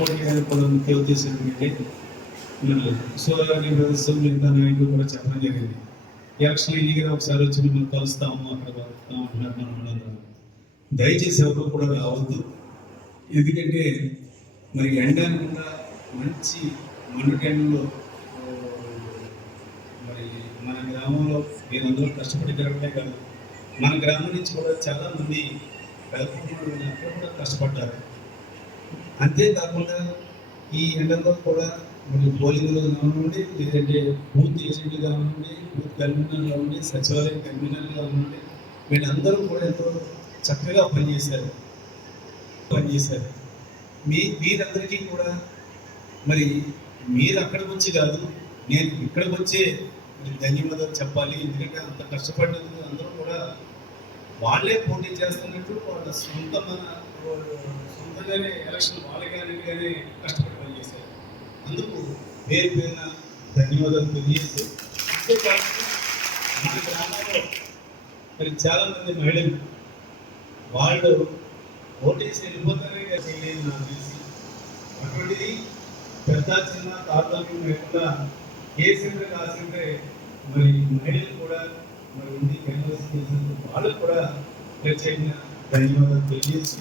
పోటీ కూడా ముఖ్య ఉద్దేశం ఏంటంటే మిమ్మల్ని సోదరుని బ్రదర్స్ మిగతా నాయకులు కూడా చెప్పడం జరిగింది. ఎలక్షన్ ఎన్నికగా ఒకసారి వచ్చి మిమ్మల్ని కలుస్తాము అక్కడ కలుస్తాము అంటున్నారు మనం దయచేసి ఎవరు కూడా రావద్దు. ఎందుకంటే మరి ఎండ మంచి మంచి మండుటెండలో మరి మన గ్రామంలో మీరందరూ కష్టపడి జరగడే కాదు మన గ్రామం నుంచి కూడా చాలామంది పెద్ద కూడా కష్టపడ్డారు. అంతేకాకుండా ఈ ఎండల్లో కూడా మరి పోలింగ్లో కానివ్వండి లేదంటే బూత్ ఏజెంట్లు కానివ్వండి బూత్ కన్వీనర్ కానివ్వండి సచివాలయం కన్వీనర్ కానివ్వండి వీళ్ళందరూ కూడా ఎంతో చక్కగా పనిచేశారు. పనిచేశారు. మీ మీరందరికీ కూడా మరి మీరు అక్కడికి వచ్చి కాదు నేను ఇక్కడికి వచ్చే ధన్యవాదాలు చెప్పాలి. ఎందుకంటే అంత కష్టపడ్డందుకు అందరూ కూడా వాళ్ళే పోటీ చేస్తున్నట్టు వాళ్ళ సొంత మన సొంతంగానే ఎలక్షన్ వాళ్ళగానే కష్టపడి పనిచేశారు. అందుకు పేరు పేరున ధన్యవాదాలు తెలియజేస్తూ అంతేకాకుండా మన గ్రామంలో మరి చాలామంది మహిళలు వాళ్ళు ఓటేసి వెళ్ళిపోతారే తెలియదు నాకు తెలిసి అటువంటిది పెద్ద చిన్న తారతమ్యం లేకుండా ఏ సెంటర్ కాసింటే మరి మహిళలు కూడా మరి ఉంది కన్వర్స్ వాళ్ళకు కూడా ప్రత్యేకంగా ధన్యవాదాలు తెలియజేసి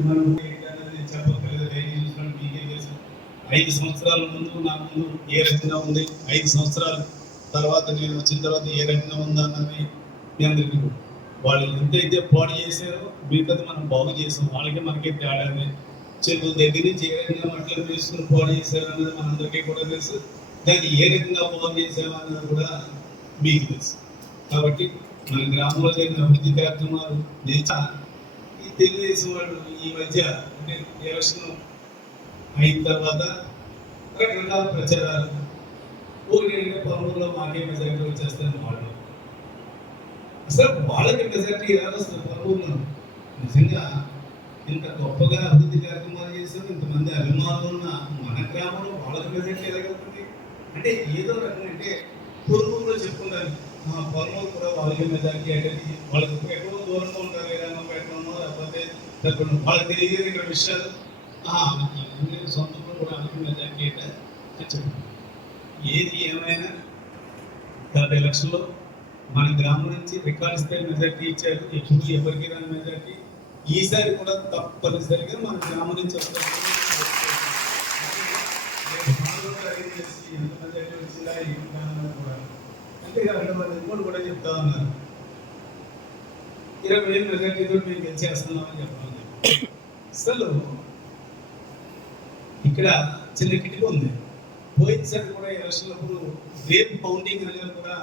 మనం ఏంటన్నది మీకే తెలుసు ఐదు సంవత్సరాల ముందు నా ముందు ఏ రకంగా ఉంది? ఐదు సంవత్సరాల తర్వాత నేను వచ్చిన తర్వాత ఏ రకంగా ఉందా అన్నది మీ అందరికీ వాళ్ళు ఎంతైతే పాడు చేశారో మిగతాది మనం బాగు చేసాం వాళ్ళకి మనకి తేడానే చెరువుల దగ్గర నుంచి ఏ రకంగా మట్టిలో తీసుకుని పాడు చేశారు అన్నది మనందరికీ కూడా తెలుసు. దాన్ని ఏ రకంగా బాగు చేసామన్నది కూడా మీకు తెలుసు. కాబట్టి మన గ్రామంలో జరిగిన అభివృద్ధి కార్యక్రమాలు నేను చా- ఈ తెలుగుదేశం వాళ్ళు ఈ మధ్య అంటే ఎలక్షన్ అయిన తర్వాత రకరకాల ప్రచారాలు. ఊరికంటే ఏంటంటే పొలంలో మాకే మెజారిటీ వచ్చేస్తారని వాళ్ళు. అసలు వాళ్ళకి మెజారిటీ ఎలా వస్తుంది పొలంలో నిజంగా ఇంత గొప్పగా అభివృద్ధి కార్యక్రమాలు చేసాం ఇంతమంది అభిమానులు ఉన్న మన గ్రామంలో వాళ్ళకి మెజారిటీ ఎలాగవుతుంది అంటే ఏదో రకం అంటే పొరుగులో చెప్పుకుంటారు మా పొలం కూడా వాళ్ళకి మెజారిటీ అంటే వాళ్ళకి ఎక్కడో దూరంగా ఉంటారు ఏదైనా పెట్టడమో లేకపోతే చెప్పడం. వాళ్ళకి తెలియదు ఇక్కడ విషయాలు. ఆహా, సొంతంలో కూడా వాళ్ళకి మెజారిటీ అంటే చెప్పండి. ఏది ఏమైనా గత ఎలక్షన్లో మన గ్రామం నుంచి రికార్డ్ స్థాయి మెజార్టీ ఇచ్చారు. ఎప్పుడు ఎవరికి రాని మెజార్టీ. ఈసారి కూడా తప్పనిసరిగా మన గ్రామం నుంచి వస్తారు ఎంత వచ్చిందా అంతేకాకుండా అంటే ఇంకోటి కూడా చెప్తా ఉన్నారు. ఇరవై వేలు మెజార్టీతో మేము గెలిచేస్తున్నామని చెప్పాలి అసలు ఇక్కడ చిన్న కిటికీ ఉంది. పోయినసారి కూడా ఎలక్షన్లప్పుడు రేపు కౌంటింగ్ రిజల్ట్ కూడా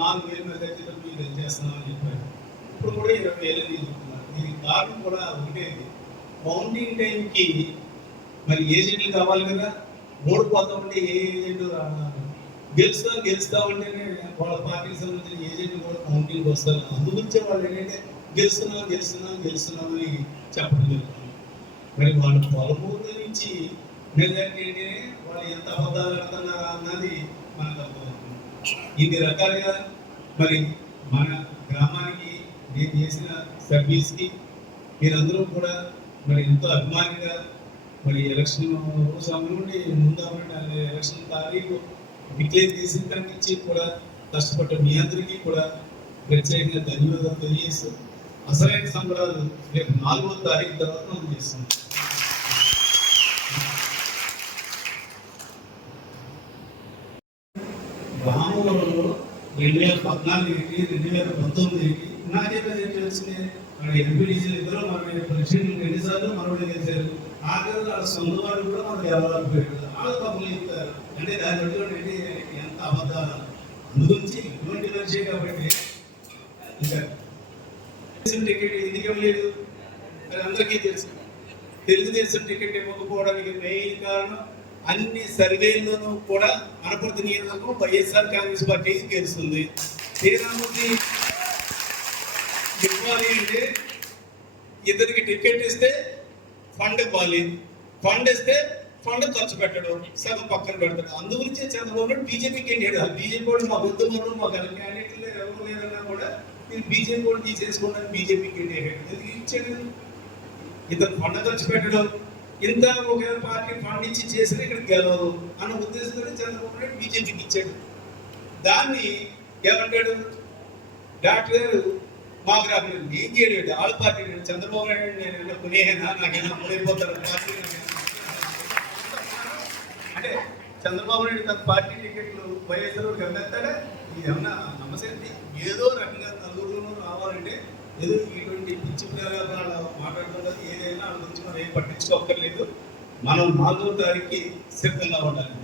నాలుగు వేల మెజార్టీతో మేము గెలిచేస్తున్నామని చెప్పారు. ఇప్పుడు కూడా ఇరవై వేలు అని చెప్తున్నారు. దీనికి కారణం కూడా ఒకటే కౌంటింగ్ టైంకి మరి ఏజెంట్లు కావాలి కదా? ఓడిపోతా ఉంటే ఏ ఏజెంట్లు రావాలి? గెలుస్తాను గెలుస్తా ఉంటేనే వాళ్ళ పార్టీకి సంబంధించిన ఏజెంట్ కూడా కౌంటింగ్కి వస్తారు. అందుగురించే వాళ్ళు ఏంటంటే గెలుస్తున్నాం గెలుస్తున్నాం గెలుస్తున్నాం అని చెప్పడం జరుగుతుంది. మరి వాళ్ళు పొలమూరు నుంచి మెజార్టీ అంటే వాళ్ళు ఎంత అబద్ధాలు ఆడుతున్నారా అన్నది మనకు అర్థమవుతుంది ఇన్ని రకాలుగా మరి మన గ్రామానికి నేను చేసిన సర్వీస్కి మీరందరూ కూడా మరి ఎంతో అభిమానిగా మరి ఎలక్షన్ సమయం నుండి ముందు ఎలక్షన్ తారీఖు డిక్లేర్ చేసిన దాని నుంచి కూడా కష్టపడ్డ మీ అందరికీ కూడా ప్రత్యేకంగా ధన్యవాదాలు తెలియజేస్తూ అసలైన సంబరాలు రేపు నాలుగో తారీఖు తర్వాత మనం చేస్తున్నాం. రామవరంలో రెండు వేల పద్నాలుగుకి రెండు వేల పంతొమ్మిదికి నాకే మెజార్టీ వచ్చింది మన ఎంపీడీసీలు ఇద్దరు మన పరీక్షలు ఎన్నిసార్లు మనోడే చేశారు. ఆఖరి సొంత వాళ్ళు కూడా మనకు ఎవరు పెట్టారు. వాళ్ళు పనులు అంటే దాని బట్టి ఎంత అబద్ధాలు. అందుగురించి ఇటువంటి మనిషి కాబట్టి ఇంకా టికెట్ ఎందుకేం లేదు. మరి అందరికీ తెలుసు. తెలుగుదేశం టికెట్ ఇవ్వకపోవడానికి మెయిన్ కారణం అన్ని సర్వేల్లోనూ కూడా అనపర్తి నియోజకవర్గం వైఎస్ఆర్ కాంగ్రెస్ పార్టీ గెలుస్తుంది. శ్రీరామూర్తి ఇవ్వాలి అంటే ఇద్దరికి టికెట్ ఇస్తే ఫండ్ ఇవ్వాలి. ఫండ్ ఇస్తే ఫండ్ ఖర్చు పెట్టడం సగం పక్కన పెడతాడు. అందు గురించే చంద్రబాబు నాయుడు బీజేపీకి ఏం ఆ బీజేపీ మా బుద్ధమరు మా క్యాండిడేట్లు ఎవరు లేదన్నా కూడా మీరు బీజేపీ కూడా తీసేసుకోవడానికి బీజేపీకి వెళ్ళాడు ఎందుకు ఇచ్చాడు ఇతను ఫండ్ ఖర్చు పెట్టడం. ఇంత ఒక పార్టీ ఫండ్ ఇచ్చి చేసిన ఇక్కడ గెలవదు అన్న ఉద్దేశంతో చంద్రబాబు నాయుడు బీజేపీకి ఇచ్చాడు. దాన్ని ఏమంటాడు? డాక్టర్ గారు మాకు రాకుండా ఏం చేయలేదు ఆల్ పార్టీ నేను చంద్రబాబు నాయుడు నేను కొనేనా? నాకేనా కొనేపోతారు పార్టీ అంటే చంద్రబాబు నాయుడు తన పార్టీ టికెట్లు వైఎస్ఆర్ గమనిస్తాడా ఇది ఏమన్నా నమ్మసేది ఏదో రకంగా నలుగురులోనూ రావాలంటే ఏదో ఇటువంటి పిచ్చి ప్రయోగాలు మాట్లాడుతున్నది ఏదైనా గురించి మనం ఏం పట్టించుకోక్కర్లేదు. మనం నాలుగో తారీఖుకి సిద్ధంగా ఉండాలి.